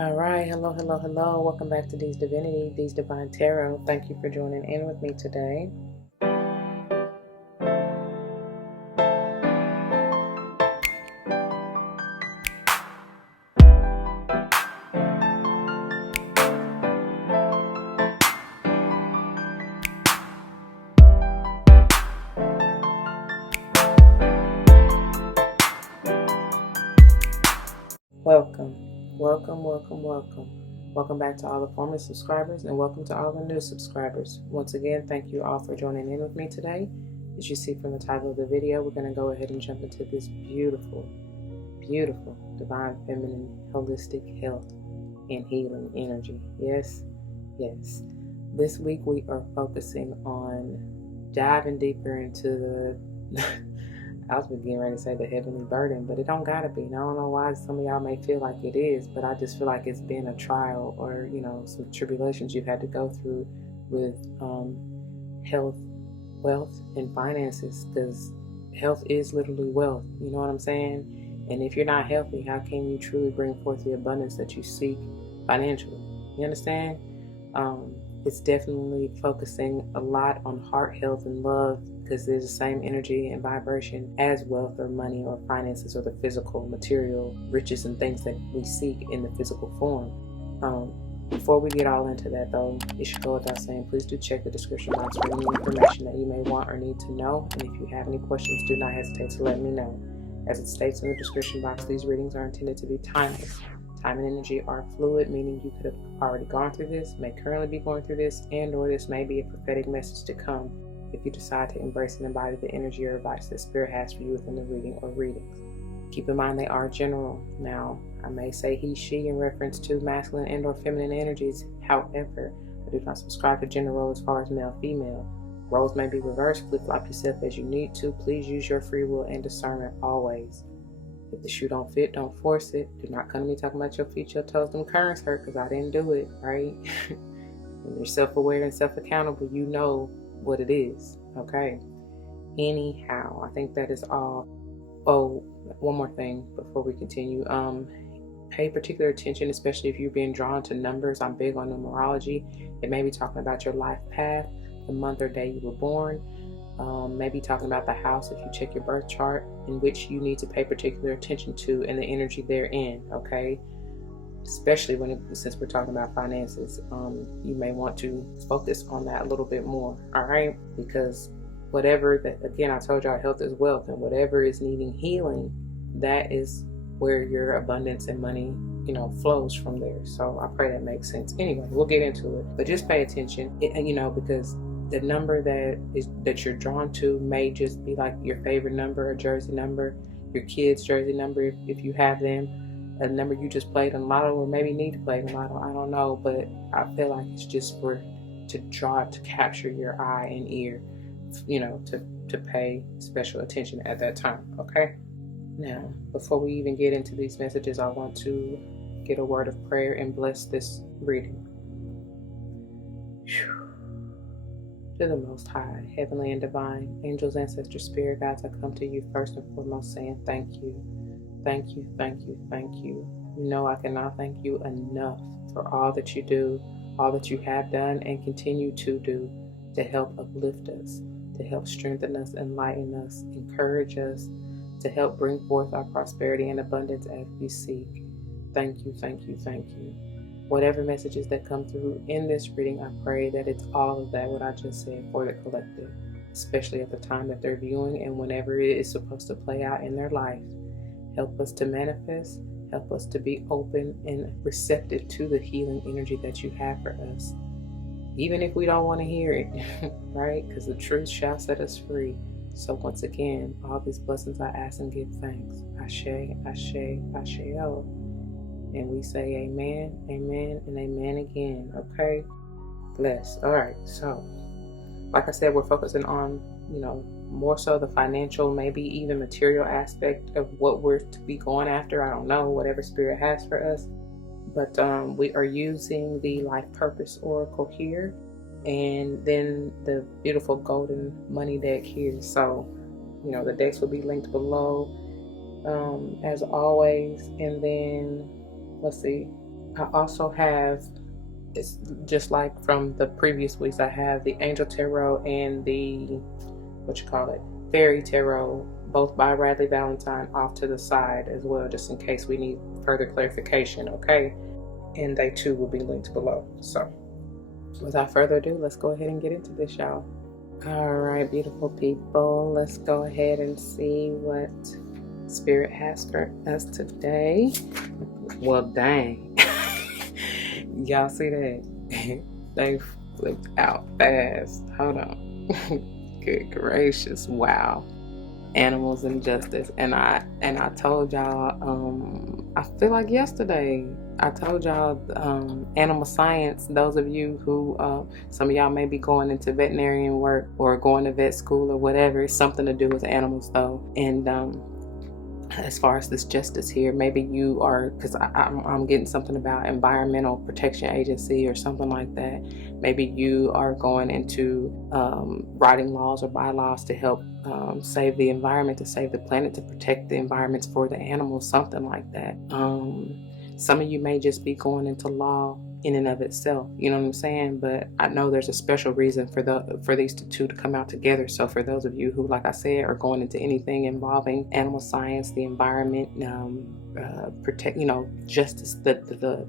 All right, hello, hello, hello. Welcome back to D's Divinity, D's Divine Tarot. Thank you for joining in with me today. Welcome, welcome, welcome, welcome. Welcome back to all the former subscribers and welcome to all the new subscribers. Once again, thank you all for joining in with me today. As you see from the title of the video, we're going to go ahead and jump into this beautiful, beautiful, divine, feminine, holistic health and healing energy. Yes, yes. This week we are focusing on diving deeper into the I was getting ready to say the heavenly burden, but it don't gotta be. And I don't know why some of y'all may feel like it is, but I just feel like it's been a trial or, some tribulations you've had to go through with health, wealth, and finances, because health is literally wealth. You know what I'm saying? And if you're not healthy, how can you truly bring forth the abundance that you seek financially? You understand? It's definitely focusing a lot on heart health and love, because there's the same energy and vibration as wealth or money or finances or the physical, material riches and things that we seek in the physical form. Before we get all into that, though, it should go without saying, please do check the description box for any information that you may want or need to know. And if you have any questions, do not hesitate to let me know. As it states in the description box, these readings are intended to be timeless. Time and energy are fluid, meaning you could have already gone through this, may currently be going through this, and or this may be a prophetic message to come if you decide to embrace and embody the energy or advice that Spirit has for you within the reading or readings. Keep in mind they are general. Now, I may say he, she in reference to masculine and or feminine energies. However, I do not subscribe to gender role as far as male, female. Roles may be reversed. Flip-flop yourself as you need to. Please use your free will and discernment always. If the shoe don't fit, don't force it. Do not come to me talking about your feet, your toes, them currents hurt, because I didn't do it, right? When you're self-aware and self-accountable, you know what it is, okay? Anyhow, I think that is all. Oh, one more thing before we continue. Pay particular attention, especially if you're being drawn to numbers. I'm big on numerology. It may be talking about your life path, the month or day you were born. Maybe talking about the house if you check your birth chart, in which you need to pay particular attention to and the energy therein, okay? Especially since we're talking about finances, you may want to focus on that a little bit more, all right? Because whatever that, again, I told y'all health is wealth, and whatever is needing healing, that is where your abundance and money, flows from there. So I pray that makes sense. Anyway, we'll get into it, but just pay attention, because the number that you're drawn to may just be like your favorite number, a jersey number, your kid's jersey number if you have them, a number you just played in lotto or maybe need to play in lotto. I don't know, but I feel like it's just to capture your eye and ear, to pay special attention at that time, okay? Now, before we even get into these messages, I want to get a word of prayer and bless this reading. To the Most High, heavenly and divine, angels, ancestors, spirit guides, I come to you first and foremost saying thank you. Thank you, thank you, thank you. I cannot thank you enough for all that you do, all that you have done and continue to do to help uplift us, to help strengthen us, enlighten us, encourage us, to help bring forth our prosperity and abundance as we seek. Thank you, thank you, thank you. Whatever messages that come through in this reading, I pray that it's all of that, what I just said, for the collective, especially at the time that they're viewing and whenever it is supposed to play out in their life. Help us to manifest, help us to be open and receptive to the healing energy that you have for us. Even if we don't want to hear it, right? Because the truth shall set us free. So once again, all these blessings I ask and give thanks. Ashe, Ashe, Asheo. And we say amen, amen, and amen again, okay? Bless. All right, so like I said, we're focusing on, more so the financial, maybe even material aspect of what we're to be going after. I don't know, whatever Spirit has for us. But we are using the Life Purpose Oracle here, and then the beautiful golden money deck here. So, the decks will be linked below, as always. And then, let's see. I also have, it's just like from the previous weeks, I have the Angel Tarot and the, Fairy Tarot, both by Radley Valentine, off to the side as well, just in case we need further clarification, okay? And they too will be linked below. So without further ado, let's go ahead and get into this, y'all. All right, beautiful people, let's go ahead and see what Spirit has for us today. Well, dang. Y'all see that? They flipped out fast. Hold on. Good gracious, wow. Animals and justice. And I told y'all, I feel like yesterday I told y'all, animal science, those of you who some of y'all may be going into veterinarian work or going to vet school or whatever, it's something to do with animals though. And as far as this justice here, maybe you are, because I'm getting something about Environmental Protection Agency or something like that. Maybe you are going into writing laws or bylaws to help save the environment, to save the planet, to protect the environments for the animals, something like that. Some of you may just be going into law in and of itself, you know what I'm saying? But I know there's a special reason for these two to come out together. So for those of you who, like I said, are going into anything involving animal science, the environment, protect, justice, the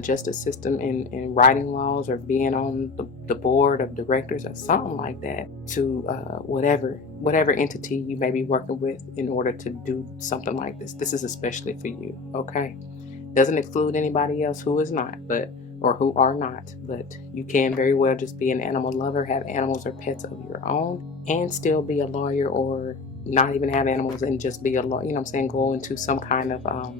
justice system in writing laws or being on the board of directors or something like that, to whatever entity you may be working with in order to do something like this. This is especially for you, okay? Doesn't exclude anybody else who is not, or who are not, but you can very well just be an animal lover, have animals or pets of your own, and still be a lawyer, or not even have animals and just be a lawyer, you know what I'm saying, go into some kind of,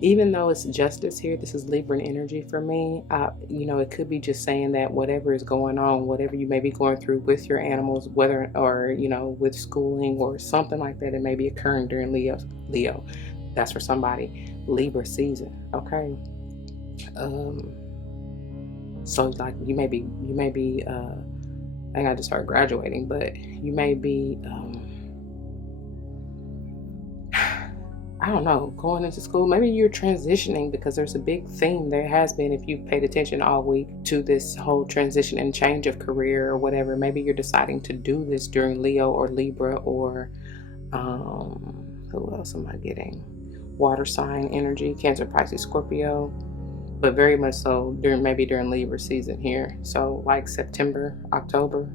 even though it's justice here, this is Libran energy for me, it could be just saying that whatever is going on, whatever you may be going through with your animals, whether, or, with schooling or something like that, it may be occurring during Leo. That's for somebody, Libra season, okay? So like you may be I got to start graduating, but you may be I don't know, going into school. Maybe you're transitioning, because there's a big theme, there has been, if you paid attention all week, to this whole transition and change of career or whatever. Maybe you're deciding to do this during Leo or Libra, or who else am I getting? Water sign energy, Cancer, Pisces, Scorpio, but very much so during Libra season here. So like September, October,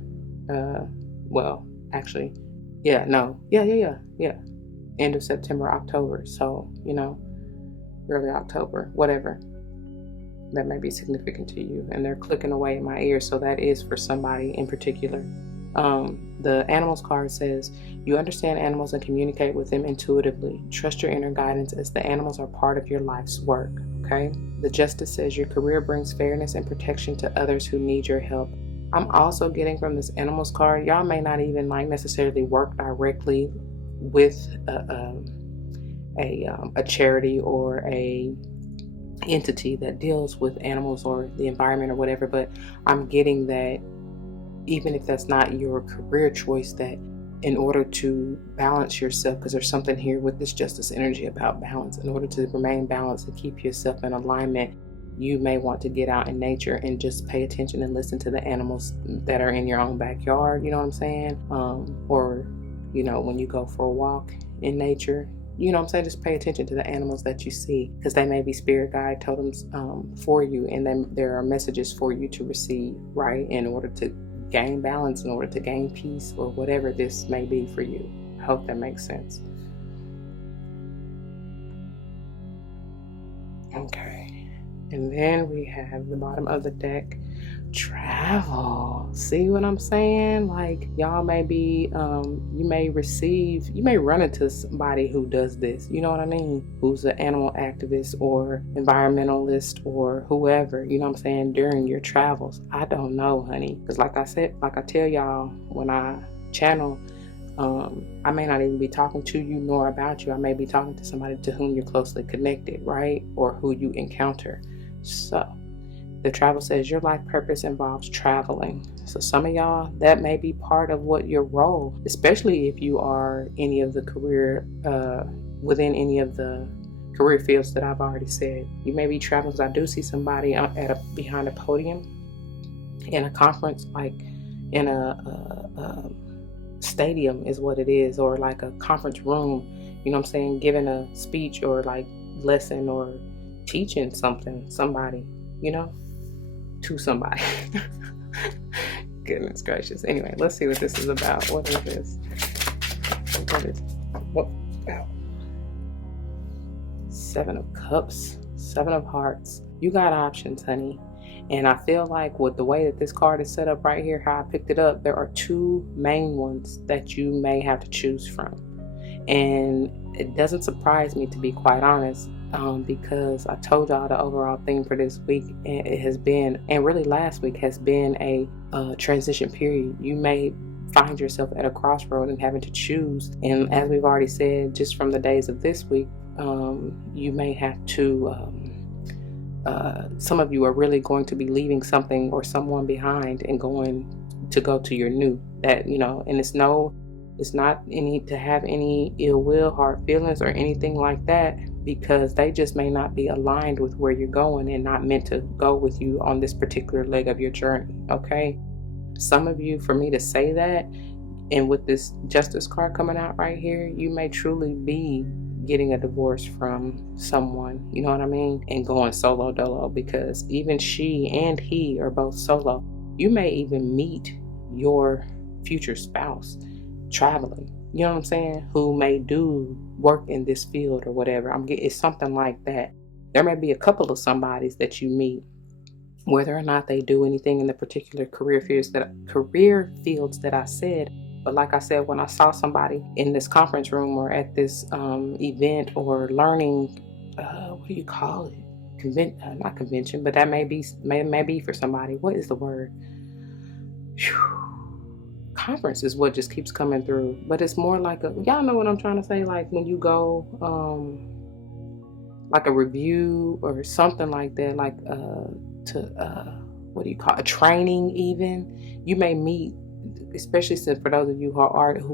end of September, October. So, early October, whatever. That may be significant to you. And they're clicking away in my ear. So that is for somebody in particular. The animals card says, you understand animals and communicate with them intuitively. Trust your inner guidance, as the animals are part of your life's work, okay? The justice says your career brings fairness and protection to others who need your help. I'm also getting from this animals card, y'all may not even necessarily work directly with a charity or a entity that deals with animals or the environment or whatever, but I'm getting that even if that's not your career choice, that in order to balance yourself, because there's something here with this justice energy about balance, in order to remain balanced and keep yourself in alignment, you may want to get out in nature and just pay attention and listen to the animals that are in your own backyard, you know what I'm saying? Or, when you go for a walk in nature, you know what I'm saying? Just pay attention to the animals that you see, because they may be spirit guide totems for you, and then there are messages for you to receive, right? In order to gain balance, in order to gain peace, or whatever this may be for you. I hope that makes sense. Okay, and then we have the bottom of the deck, travel. See what I'm saying? Like, y'all may be you may run into somebody who does this, you know what I mean, who's an animal activist or environmentalist or whoever, you know what I'm saying, during your travels. I don't know, honey, because like I tell y'all, when I channel, I may not even be talking to you nor about you. I may be talking to somebody to whom you're closely connected, right? Or who you encounter. So the travel says your life purpose involves traveling. So some of y'all, that may be part of what your role, especially if you are any of the career, within any of the career fields that I've already said. You may be traveling, because I do see somebody behind a podium in a conference, like in a stadium is what it is, or like a conference room, you know what I'm saying, giving a speech or like lesson or teaching somebody, you know, to somebody. Goodness gracious. Anyway, let's see what this is about. What is this? What? Seven of Cups, Seven of Hearts. You got options, honey. And I feel like with the way that this card is set up right here, how I picked it up, there are two main ones that you may have to choose from. And it doesn't surprise me, to be quite honest, because I told y'all the overall theme for this week, it has been, and really last week has been a transition period. You may find yourself at a crossroad and having to choose. And as we've already said, just from the days of this week, you may have to, some of you are really going to be leaving something or someone behind and going to go to your new, that, you know, and it's not any to have any ill will, hard feelings, or anything like that, because they just may not be aligned with where you're going and not meant to go with you on this particular leg of your journey. Okay, some of you, for me to say that, and with this Justice card coming out right here, you may truly be getting a divorce from someone, you know what I mean, and going solo dolo, because even she and he are both solo. You may even meet your future spouse traveling, you know what I'm saying, who may do work in this field or whatever. It's something like that. There may be a couple of somebodies that you meet, whether or not they do anything in the particular career fields that I said. But like I said, when I saw somebody in this conference room or at this event or learning, what do you call it? Not convention, but that may be for somebody. What is the word? Conference is what just keeps coming through. But it's more like y'all know what I'm trying to say? Like when you go, like a review or something like that, like what do you call it? A training even. You may meet, especially since for those of you who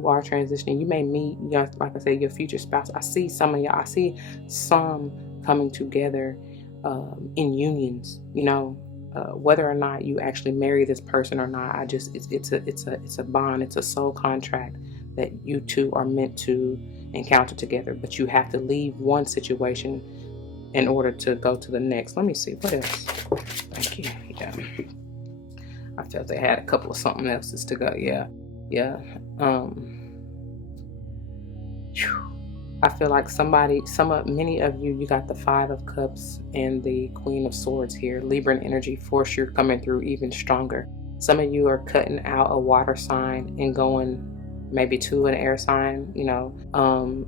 are transitioning, you may meet, like I said, your future spouse. I see some of y'all. I see some coming together in unions. You know, whether or not you actually marry this person or not, it's a bond. It's a soul contract that you two are meant to encounter together. But you have to leave one situation in order to go to the next. Let me see what else. Thank you. Yeah. I felt they had a couple of something else's to go. Yeah. I feel like many of you got the Five of Cups and the Queen of Swords here. Libran energy force you're coming through even stronger. Some of you are cutting out a water sign and going maybe to an air sign, you know,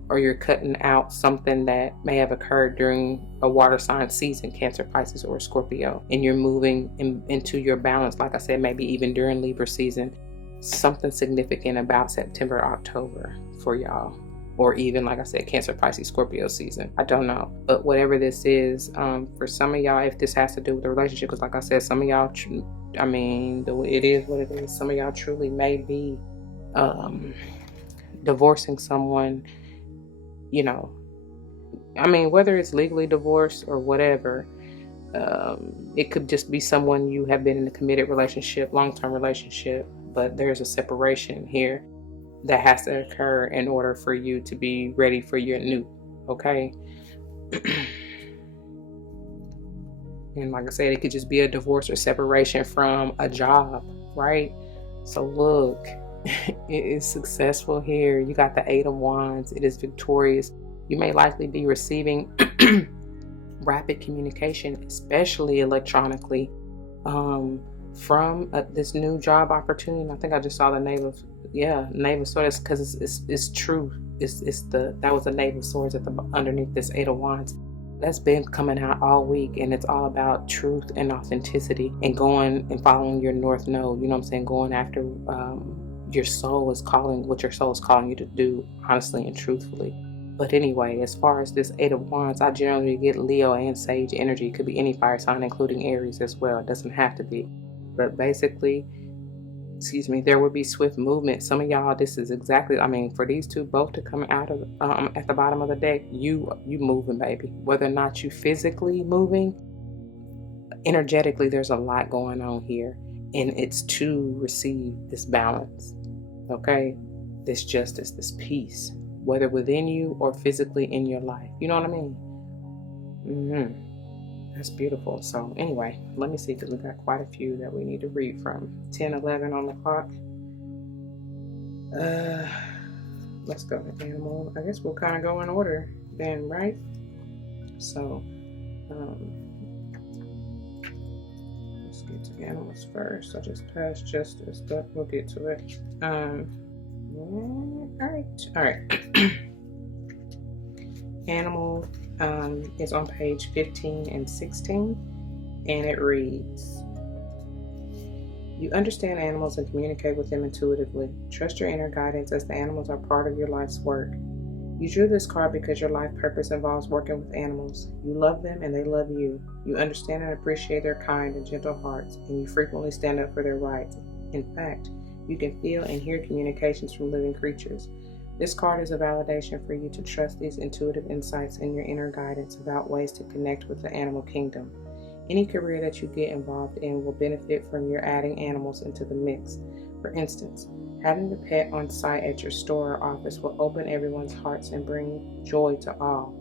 or you're cutting out something that may have occurred during a water sign season, Cancer, Pisces, or Scorpio, and you're moving into your balance, like I said, maybe even during Libra season. Something significant about September, October for y'all, or even, like I said, Cancer, Pisces, Scorpio season. I don't know, but whatever this is, for some of y'all, if this has to do with the relationship, because like I said, some of y'all, it is what it is. Some of y'all truly may be divorcing someone, you know, whether it's legally divorced or whatever, it could just be someone you have been in a committed relationship, long-term relationship, but there's a separation here that has to occur in order for you to be ready for your new, okay? And like I said, it could just be a divorce or separation from a job, right? So look, it is successful here. You got the Eight of Wands. It is victorious. You may likely be receiving rapid communication, especially electronically, from this new job opportunity. I think I just saw the Knave of Swords, because it's true. That was the Knave of Swords underneath this Eight of Wands. That's been coming out all week, and it's all about truth and authenticity and going and following your North Node. You know what I'm saying? Going after what your soul is calling you to do, honestly and truthfully. But anyway, as far as this Eight of Wands, I generally get Leo and Sage energy. It could be any fire sign, including Aries as well. It doesn't have to be. But basically, excuse me, there will be swift movement. Some of y'all, this is exactly, I mean, for these two both to come out of at the bottom of the deck, you moving, baby. Whether or not you physically moving, energetically, there's a lot going on here, and it's to receive this balance, okay? This justice, this peace, whether within you or physically in your life. You know what I mean? That's beautiful. So anyway, let me see, because we got quite a few that we need to read from. 10, 11 on the clock. Let's go to animal. I guess we'll kind of go in order then, right? So let's get to animals first. I just passed justice, but we'll get to it. All right. Animal is on page 15 and 16, and it reads, you understand animals and communicate with them intuitively. Trust your inner guidance, as the animals are part of your life's work. You drew this card because your life purpose involves working with animals. You love them and they love you. You understand and appreciate their kind and gentle hearts, and you frequently stand up for their rights. In fact, you can feel and hear communications from living creatures. This card is a validation for you to trust these intuitive insights and your inner guidance about ways to connect with the animal kingdom. Any career that you get involved in will benefit from your adding animals into the mix. For instance, having a pet on site at your store or office will open everyone's hearts and bring joy to all.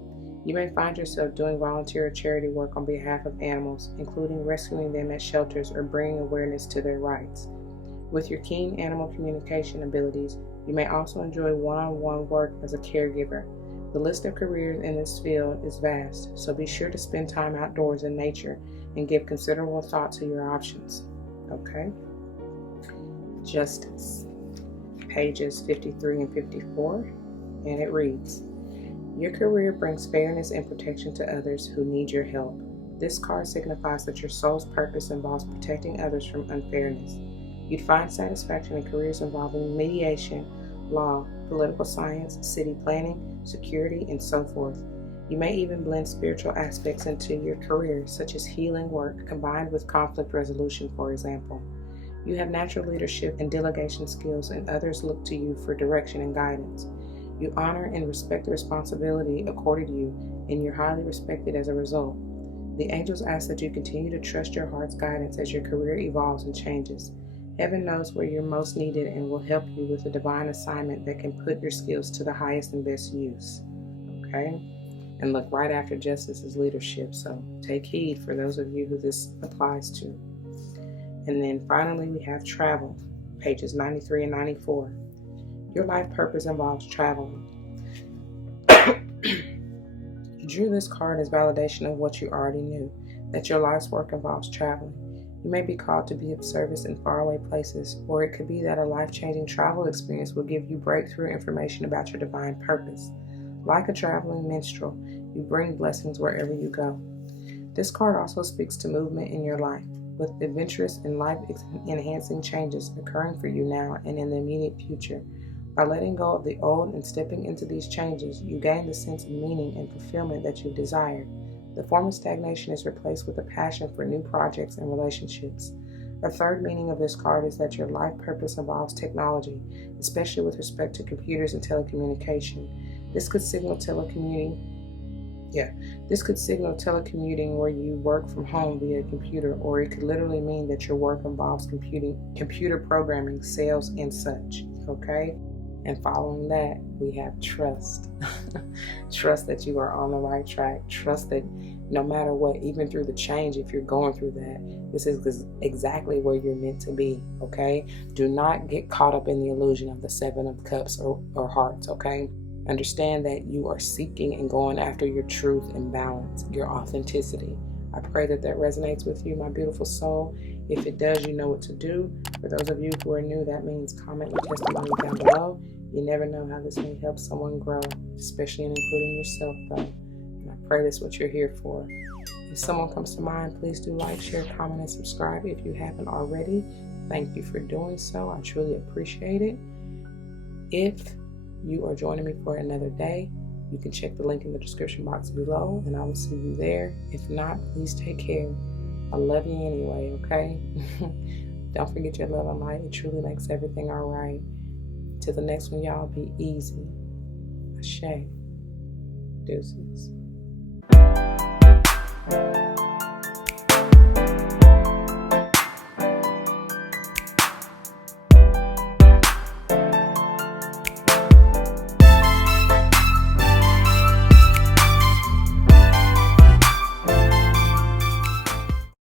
You may find yourself doing volunteer or charity work on behalf of animals, including rescuing them at shelters or bringing awareness to their rights. With your keen animal communication abilities, you may also enjoy one-on-one work as a caregiver. The list of careers in this field is vast, so be sure to spend time outdoors in nature and give considerable thought to your options. Okay? Justice. Pages 53 and 54, and it reads, your career brings fairness and protection to others who need your help. This card signifies that your soul's purpose involves protecting others from unfairness. You'd find satisfaction in careers involving mediation, law, political science, city planning, security, and so forth. You may even blend spiritual aspects into your career, such as healing work combined with conflict resolution, for example. You have natural leadership and delegation skills, and others look to you for direction and guidance. You honor and respect the responsibility accorded you, and you're highly respected as a result. The angels ask that you continue to trust your heart's guidance as your career evolves and changes. Heaven knows where you're most needed and will help you with a divine assignment that can put your skills to the highest and best use. Okay? And look, right after justice is leadership, so take heed for those of you who this applies to. And then finally, we have travel, pages 93 and 94. Your life purpose involves traveling. You drew this card as validation of what you already knew, that your life's work involves traveling. You may be called to be of service in faraway places, or it could be that a life-changing travel experience will give you breakthrough information about your divine purpose. Like a traveling minstrel, you bring blessings wherever you go. This card also speaks to movement in your life, with adventurous and life-enhancing changes occurring for you now and in the immediate future. By letting go of the old and stepping into these changes, you gain the sense of meaning and fulfillment that you've desired. The former stagnation is replaced with a passion for new projects and relationships. A third meaning of this card is that your life purpose involves technology, especially with respect to computers and telecommunication. This could signal telecommuting where you work from home via a computer, or it could literally mean that your work involves computer programming, sales, and such. Okay? And following that, we have trust. Trust that you are on the right track. Trust that no matter what, even through the change, if you're going through that, this is exactly where you're meant to be, okay? Do not get caught up in the illusion of the 7 of cups or hearts, okay? Understand that you are seeking and going after your truth and balance, your authenticity. I pray that resonates with you, my beautiful soul. If it does, you know what to do. For those of you who are new, that means comment your testimony down below. You never know how this may help someone grow, especially and including yourself, though. And I pray that's what you're here for. If someone comes to mind, please do like, share, comment, and subscribe if you haven't already. Thank you for doing so. I truly appreciate it. If you are joining me for another day, you can check the link in the description box below, and I will see you there. If not, please take care. I love you anyway, okay? Don't forget your love and light. It truly makes everything all right. Till the next one, y'all, be easy. Ashe. Deuces.